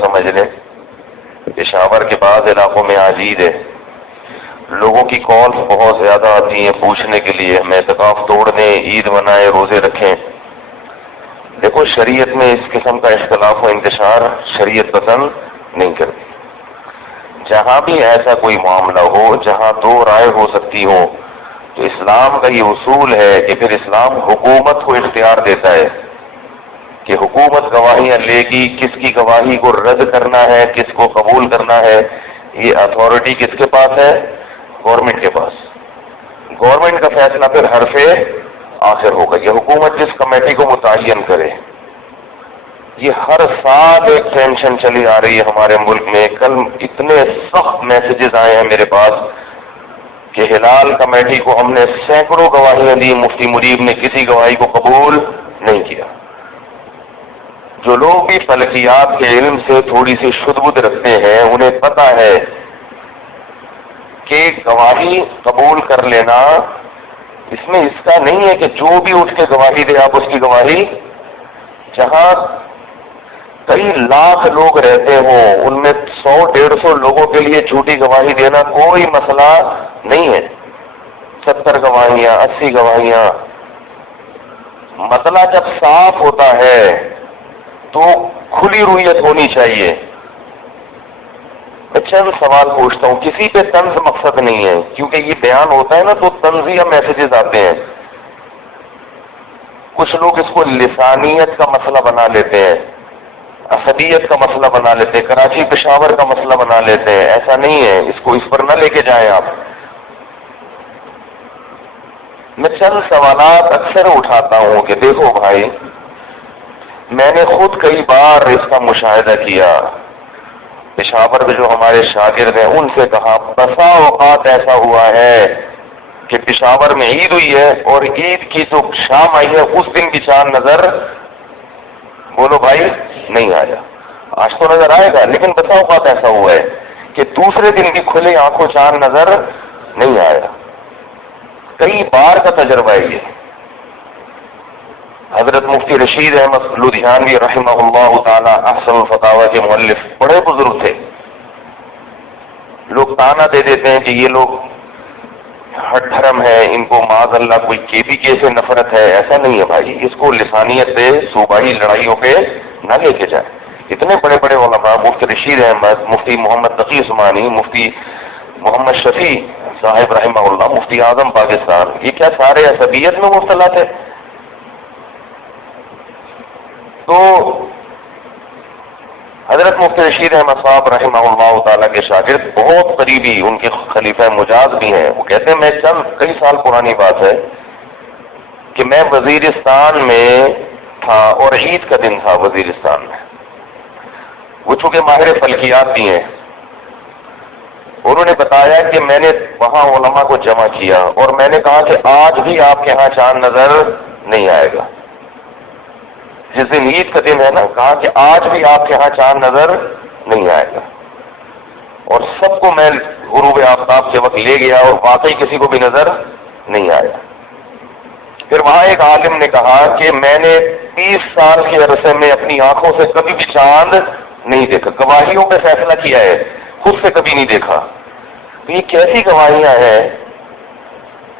سمجھ لیں، پشاور کے بعض علاقوں میں آج عید ہے، لوگوں کی کال بہت زیادہ آتی ہیں پوچھنے کے لیے ہمیں اعتکاف توڑ دیں، عید منائیں، روزے رکھیں۔ دیکھو شریعت میں اس قسم کا اختلاف و انتشار شریعت پسند نہیں کرتی۔ جہاں بھی ایسا کوئی معاملہ ہو جہاں دو رائے ہو سکتی ہوں تو اسلام کا یہ اصول ہے کہ پھر اسلام حکومت کو اختیار دیتا ہے کہ حکومت گواہیاں لے گی، کس کی گواہی کو رد کرنا ہے، کس کو قبول کرنا ہے، یہ اتھارٹی کس کے پاس ہے؟ گورنمنٹ کے پاس۔ گورنمنٹ کا فیصلہ پھر حرف آخر ہوگا۔ یہ حکومت جس کمیٹی کو متعین کرے، یہ ہر سال ایک ٹینشن چلی آ رہی ہے ہمارے ملک میں۔ کل اتنے سخت میسیجز آئے ہیں میرے پاس کہ ہلال کمیٹی کو ہم نے سینکڑوں گواہیاں دی، مفتی مریب نے کسی گواہی کو قبول نہیں کیا۔ جو لوگ بھی فلکیات کے علم سے تھوڑی سی شد بد رکھتے ہیں انہیں پتہ ہے کہ گواہی قبول کر لینا اس میں اس کا نہیں ہے کہ جو بھی اٹھ کے گواہی دے آپ اس کی گواہی، جہاں کئی لاکھ لوگ رہتے ہوں ان میں 100-150 لوگوں کے لیے جھوٹی گواہی دینا کوئی مسئلہ نہیں ہے۔ 70 گواہیاں، 80 گواہیاں، مسئلہ جب صاف ہوتا ہے تو کھلی رویت ہونی چاہیے۔ میں چند سوال پوچھتا ہوں، کسی پہ طنز مقصد نہیں ہے کیونکہ یہ بیان ہوتا ہے نا تو طنزیہ میسیجز آتے ہیں۔ کچھ لوگ اس کو لسانیت کا مسئلہ بنا لیتے ہیں، عصبیت کا مسئلہ بنا لیتے ہیں، کراچی پشاور کا مسئلہ بنا لیتے ہیں۔ ایسا نہیں ہے، اس کو اس پر نہ لے کے جائیں آپ۔ میں چند سوالات اکثر اٹھاتا ہوں کہ دیکھو بھائی، میں نے خود کئی بار اس کا مشاہدہ کیا، پشاور میں جو ہمارے شاگرد ہیں ان سے کہا، بسا اوقات ایسا ہوا ہے کہ پشاور میں عید ہوئی ہے اور عید کی جو شام آئی ہے اس دن بھی چاند نظر، بولو بھائی، نہیں آیا۔ آج تو نظر آئے گا لیکن بسا اوقات ایسا ہوا ہے کہ دوسرے دن بھی کھلے آنکھوں چاند نظر نہیں آیا۔ کئی بار کا تجربہ ہے یہ۔ حضرت مفتی رشید احمد لدھیانوی رحمہ اللہ تعالی احسن الفتاوی کے مؤلف، بڑے بزرگ تھے۔ لوگ تانا دے دیتے ہیں کہ یہ لوگ ہٹ دھرم ہے، ان کو معاذ اللہ کوئی KPK سے نفرت ہے۔ ایسا نہیں ہے بھائی، اس کو لسانیت سے صوبائی لڑائیوں پہ نہ لے کے جائے۔ اتنے بڑے بڑے علماء، مفتی رشید احمد، مفتی محمد تقی عثمانی، مفتی محمد شفیع صاحب رحمہ اللہ، مفتی اعظم پاکستان، یہ کیا سارے عصبیت میں مبتلا تھے؟ تو حضرت مفتی رشید احمد صاحب رحمہ اللہ تعالیٰ کے شاگرد بہت قریبی، ان کے خلیفہ مجاز بھی ہیں، وہ کہتے ہیں، میں چند کئی سال پرانی بات ہے کہ میں وزیرستان میں تھا اور عید کا دن تھا وزیرستان میں۔ وہ چونکہ ماہر فلکیات بھی ہیں، انہوں نے بتایا کہ میں نے وہاں علماء کو جمع کیا اور میں نے کہا کہ آج بھی آپ کے ہاں چاند نظر نہیں آئے گا۔ جس دن عید کا دن ہے نا، کہا کہ آج بھی آپ کے ہاں چاند نظر نہیں آئے گا۔ اور سب کو میں غروب آفتاب کے وقت لے گیا اور واقعی کسی کو بھی نظر نہیں آیا۔ پھر وہاں ایک عالم نے کہا کہ میں نے 30 سال کے عرصے میں اپنی آنکھوں سے کبھی بھی چاند نہیں دیکھا، گواہیوں پہ فیصلہ کیا ہے، خود سے کبھی نہیں دیکھا۔ یہ کیسی گواہیاں ہیں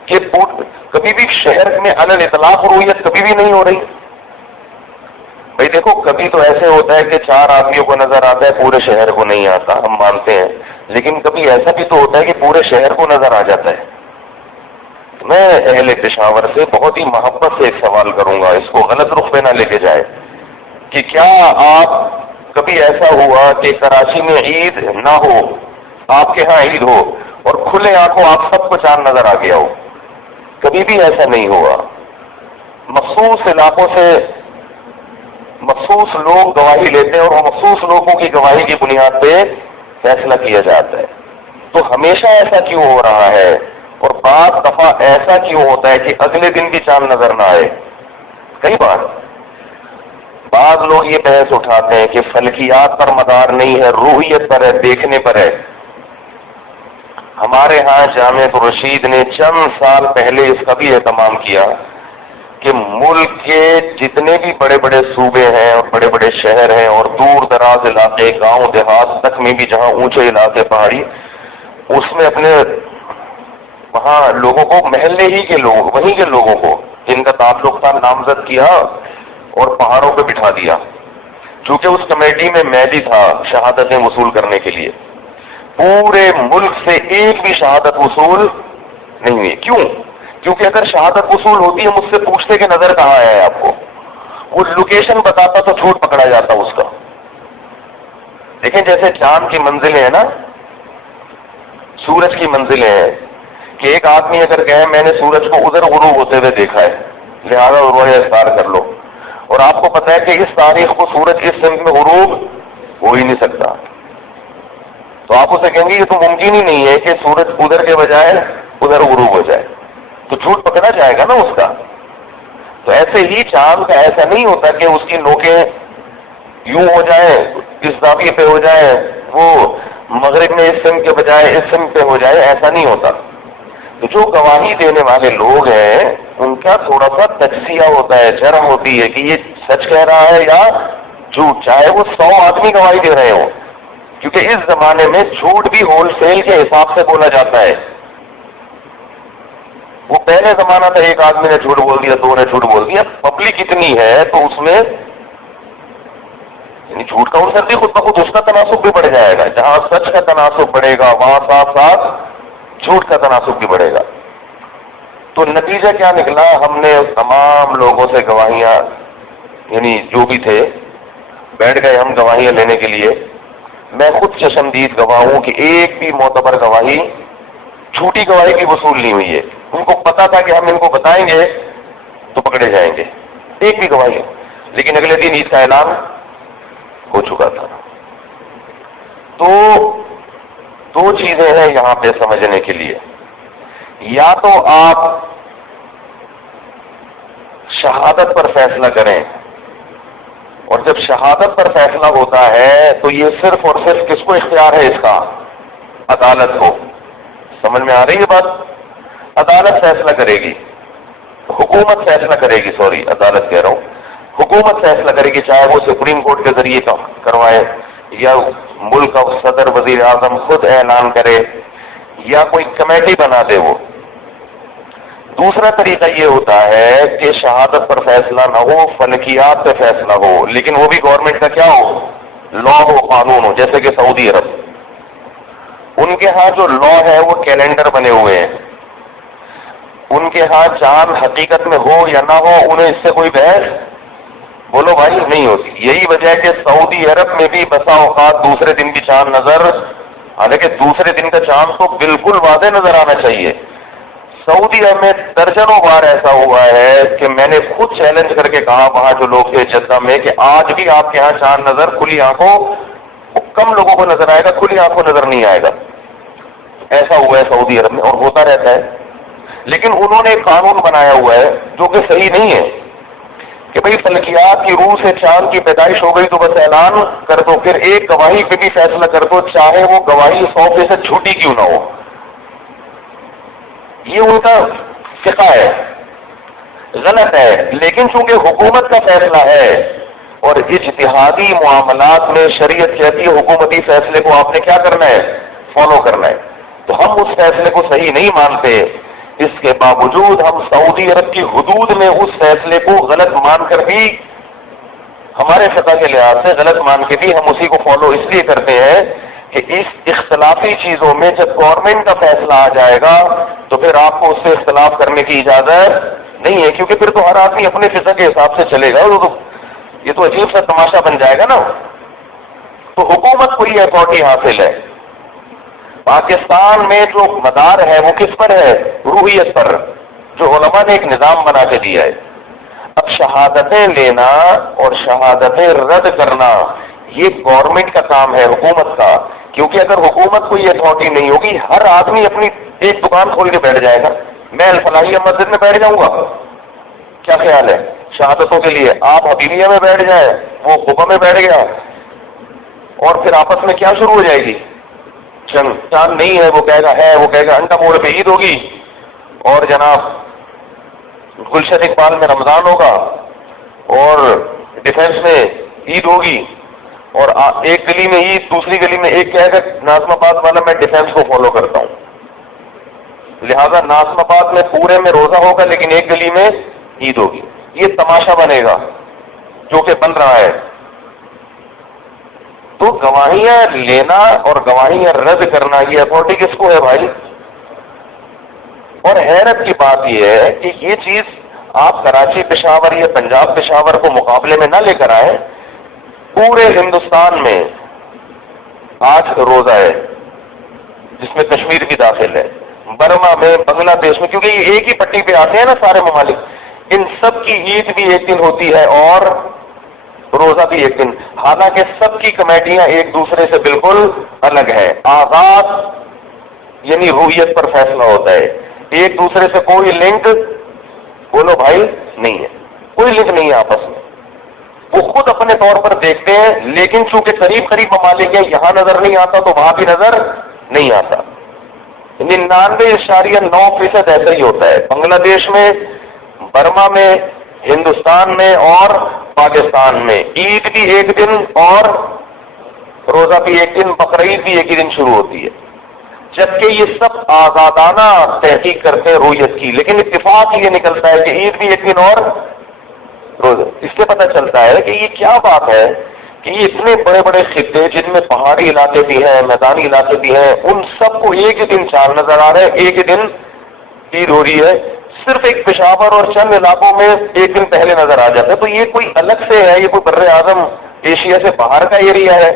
کہ کبھی بھی شہر میں علی الاطلاق رویت کبھی بھی نہیں ہو رہی۔ بھائی دیکھو، کبھی تو ایسے ہوتا ہے کہ 4 آدمیوں کو نظر آتا ہے، پورے شہر کو نہیں آتا، ہم مانتے ہیں، لیکن کبھی ایسا بھی تو ہوتا ہے کہ پورے شہر کو نظر آ جاتا ہے۔ میں اہل پشاور سے بہت ہی محبت سے ایک سوال کروں گا، اس کو غلط رخ پہ نہ لے کے جائے، کہ کیا آپ کبھی ایسا ہوا کہ کراچی میں عید نہ ہو، آپ کے ہاں عید ہو اور کھلے آنکھوں آپ سب کو چاند نظر آ گیا ہو؟ کبھی بھی ایسا نہیں ہوا۔ مخصوص علاقوں سے مخصوص لوگ گواہی لیتے ہیں اور مخصوص لوگوں کی گواہی کی بنیاد پہ فیصلہ کیا جاتا ہے۔ تو ہمیشہ ایسا کیوں ہو رہا ہے اور بعض دفعہ ایسا کیوں ہوتا ہے کہ اگلے دن بھی چاند نظر نہ آئے؟ کئی بار بعض لوگ یہ بحث اٹھاتے ہیں کہ فلکیات پر مدار نہیں ہے، روحیت پر ہے، دیکھنے پر ہے۔ ہمارے ہاں جامعہ رشید نے چند سال پہلے اس کا بھی اہتمام کیا کہ ملک کے جتنے بھی بڑے بڑے صوبے ہیں اور بڑے بڑے شہر ہیں اور دور دراز علاقے، گاؤں دیہات تک میں بھی جہاں اونچے علاقے پہاڑی، اس میں اپنے وہاں لوگوں کو، محلے ہی کے لوگ، وہیں کے لوگوں کو جن کا تعلق تھا، نامزد کیا اور پہاڑوں پہ بٹھا دیا. چونکہ اس کمیٹی میں میں بھی تھا شہادتیں وصول کرنے کے لیے. پورے ملک سے ایک بھی شہادت وصول نہیں ہوئی. کیوں؟ کیونکہ اگر شہادت وصول ہوتی ہے مجھ سے پوچھتے کہ نظر کہاں ہے آپ کو، وہ لوکیشن بتاتا تو جھوٹ پکڑا جاتا اس کا. دیکھیں جیسے چاند کی منزلیں ہیں نا، سورج کی منزلیں ہیں، کہ ایک آدمی اگر کہے میں نے سورج کو ادھر غروب ہوتے ہوئے دیکھا ہے لہذا روزہ افطار کر لو، اور آپ کو پتا ہے کہ اس تاریخ کو سورج اس سمت میں غروب ہو ہی نہیں سکتا، تو آپ اسے کہیں گے یہ تو ممکن ہی نہیں ہے کہ سورج ادھر کے بجائے ادھر غروب ہو جائے، تو جھوٹ پکڑا جائے گا نا اس کا. تو ایسے ہی چاند کا ایسا نہیں ہوتا کہ اس کی نوکیں یوں ہو جائیں، اس زاویے پہ ہو جائے، وہ مغرب میں اس سمت کے بجائے اس سمت پہ ہو جائے، ایسا نہیں ہوتا. تو جو گواہی دینے والے لوگ ہیں ان کا تھوڑا سا تجزیہ ہوتا ہے، جرم ہوتی ہے کہ یہ سچ کہہ رہا ہے یا جھوٹ، چاہے وہ 100 آدمی گواہی دے رہے ہوں، کیونکہ اس زمانے میں جھوٹ بھی ہول سیل کے حساب سے بولا جاتا ہے. وہ پہلے زمانہ تھا ایک آدمی نے جھوٹ بول دیا، 2 نے جھوٹ بول دیا، پبلک اتنی ہے تو اس میں یعنی جھوٹ کا عنصر بھی خود بخود اس کا تناسب بھی بڑھ جائے گا. جہاں سچ کا تناسب بڑھے گا وہاں ساتھ ساتھ جھوٹ کا تناسب بھی بڑھے گا. تو نتیجہ کیا نکلا؟ ہم نے تمام لوگوں سے گواہیاں، یعنی جو بھی تھے، بیٹھ گئے ہم گواہیاں لینے کے لیے. میں خود چشمدید گواہ ہوں کہ ایک بھی معتبر گواہی، جھوٹی گواہی کی وصول نہیں ہوئی ہے. ان کو پتا تھا کہ ہم ان کو بتائیں گے تو پکڑے جائیں گے، ایک بھی گواہی. لیکن اگلے دن عید کا اعلان ہو چکا تھا. تو 2 چیزیں ہیں یہاں پہ سمجھنے کے لیے. یا تو آپ شہادت پر فیصلہ کریں، اور جب شہادت پر فیصلہ ہوتا ہے تو یہ صرف اور صرف کس کو اختیار ہے اس کا؟ عدالت کو. سمجھ میں آ رہی ہے بات؟ عدالت فیصلہ کرے گی، حکومت فیصلہ کرے گی، سوری عدالت کہہ رہا ہوں، حکومت فیصلہ کرے گی، چاہے وہ سپریم کورٹ کے ذریعے کروائے یا ملک کا صدر وزیر اعظم خود اعلان کرے یا کوئی کمیٹی بنا دے وہ. دوسرا طریقہ یہ ہوتا ہے کہ شہادت پر فیصلہ نہ ہو، فلکیات پہ فیصلہ ہو، لیکن وہ بھی گورنمنٹ کا کیا ہو؟ لا ہو، قانون ہو. جیسے کہ سعودی عرب، ان کے ہاں جو لا ہے وہ کیلنڈر بنے ہوئے ہیں. ان کے ہاں چاند حقیقت میں ہو یا نہ ہو انہیں اس سے کوئی بحث، بولو بھائی، نہیں ہوتی. یہی وجہ ہے کہ سعودی عرب میں بھی بسا اوقات دوسرے دن بھی چاند نظر، حالانکہ دوسرے دن کا چاند تو بالکل واضح نظر آنا چاہیے. سعودی عرب میں درجنوں بار ایسا ہوا ہے کہ میں نے خود چیلنج کر کے کہا وہاں جو لوگ تھے جدہ میں کہ آج بھی آپ کے ہاں چاند نظر کھلی آنکھوں، کم لوگوں کو نظر آئے گا، کھلی آنکھوں نظر نہیں آئے گا. ایسا ہوا ہے سعودی عرب میں اور ہوتا رہتا ہے. لیکن انہوں نے ایک قانون بنایا ہوا ہے جو کہ صحیح نہیں ہے کہ بھئی فلکیات کی روح سے چاند کی پیدائش ہو گئی تو بس اعلان کر دو، پھر ایک گواہی پہ بھی فیصلہ کر دو چاہے وہ گواہی 100% جھوٹی کیوں نہ ہو. یہ ان کا فقہ ہے، غلط ہے. لیکن چونکہ حکومت کا فیصلہ ہے اور اجتہادی معاملات میں شریعت کہتی ہے حکومتی فیصلے کو آپ نے کیا کرنا ہے؟ فالو کرنا ہے. تو ہم اس فیصلے کو صحیح نہیں مانتے، اس کے باوجود ہم سعودی عرب کی حدود میں اس فیصلے کو غلط مان کر بھی، ہمارے فقہ کے لحاظ سے غلط مان کے بھی ہم اسی کو فالو اس لیے کرتے ہیں کہ اس اختلافی چیزوں میں جب گورنمنٹ کا فیصلہ آ جائے گا تو پھر آپ کو اس سے اختلاف کرنے کی اجازت نہیں ہے، کیونکہ پھر تو ہر آدمی اپنے فقہ کے حساب سے چلے گا. یہ تو عجیب سا تماشا بن جائے گا نا. تو حکومت کو یہ اتھارٹی حاصل ہے. پاکستان میں جو مدار ہے وہ کس پر ہے؟ روحیت پر، جو علماء نے ایک نظام بنا کے دیا ہے. اب شہادتیں لینا اور شہادتیں رد کرنا یہ گورنمنٹ کا کام ہے، حکومت کا. کیونکہ اگر حکومت کو یہ اتھارٹی نہیں ہوگی ہر آدمی اپنی ایک دکان کھول کے بیٹھ جائے گا. میں الفلاحیہ مسجد میں بیٹھ جاؤں گا، کیا خیال ہے شہادتوں کے لیے؟ آپ حبیبیہ میں بیٹھ جائیں، وہ قبہ میں بیٹھ گیا، اور پھر آپس میں کیا شروع ہو جائے گی؟ چاند نہیں ہے وہ کہے گا ہے، وہ کہے گا انٹا موڑ پہ عید ہوگی، اور جناب گلشن اقبال میں رمضان ہوگا، اور ڈیفنس میں عید ہوگی اور ایک گلی میں عید، دوسری گلی میں ایک کہے گا ناظم آباد والا میں ڈیفینس کو فالو کرتا ہوں، لہذا ناظم آباد میں پورے میں روزہ ہوگا لیکن ایک گلی میں عید ہوگی. یہ تماشا بنے گا جو کہ بن رہا ہے. تو گواہیاں لینا اور گواہیاں رد کرنا یہ اتھارٹی کس کو ہے بھائی؟ اور حیرت کی بات یہ ہے کہ یہ چیز آپ کراچی پشاور یا پنجاب پشاور کو مقابلے میں نہ لے کر آئے، پورے ہندوستان میں آج روزہ ہے جس میں کشمیر بھی داخل ہے، برما میں، بنگلہ دیش میں، کیونکہ یہ ایک ہی پٹی پہ آتے ہیں نا سارے ممالک. ان سب کی عید بھی ایک دن ہوتی ہے اور روزہ بھی ایک دن، حالانکہ سب کی کمیٹیاں ایک دوسرے سے بالکل الگ ہے. آغاز یعنی رویت پر فیصلہ ہوتا ہے، ایک دوسرے سے کوئی لنک بولو بھائی نہیں ہے، کوئی لنک نہیں ہے آپس میں. وہ خود اپنے طور پر دیکھتے ہیں لیکن چونکہ قریب قریب ممالک ہیں، یہاں نظر نہیں آتا تو وہاں بھی نظر نہیں آتا. 99.9% ایسا ہی ہوتا ہے، بنگلہ دیش میں، برما میں، ہندوستان میں اور پاکستان میں عید بھی ایک دن اور روزہ بھی ایک دن، بقرعید بھی ایک ہی دن شروع ہوتی ہے، جبکہ یہ سب آزادانہ تحقیق کرتے ہیں رویت کی، لیکن اتفاق یہ نکلتا ہے کہ عید بھی ایک دن اور روزہ. اس سے پتہ چلتا ہے کہ یہ کیا بات ہے کہ یہ اتنے بڑے بڑے خطے جن میں پہاڑی علاقے بھی ہیں، میدانی علاقے بھی ہیں، ان سب کو ایک ہی دن چاند نظر آ رہا ہے، ایک ہی دن عید ہو رہی ہے. صرف ایک پشاور اور چند علاقوں میں ایک دن پہلے نظر آ جاتا ہے. تو یہ کوئی الگ سے ہے، یہ کوئی بر اعظم ایشیا سے باہر کا ایریا ہے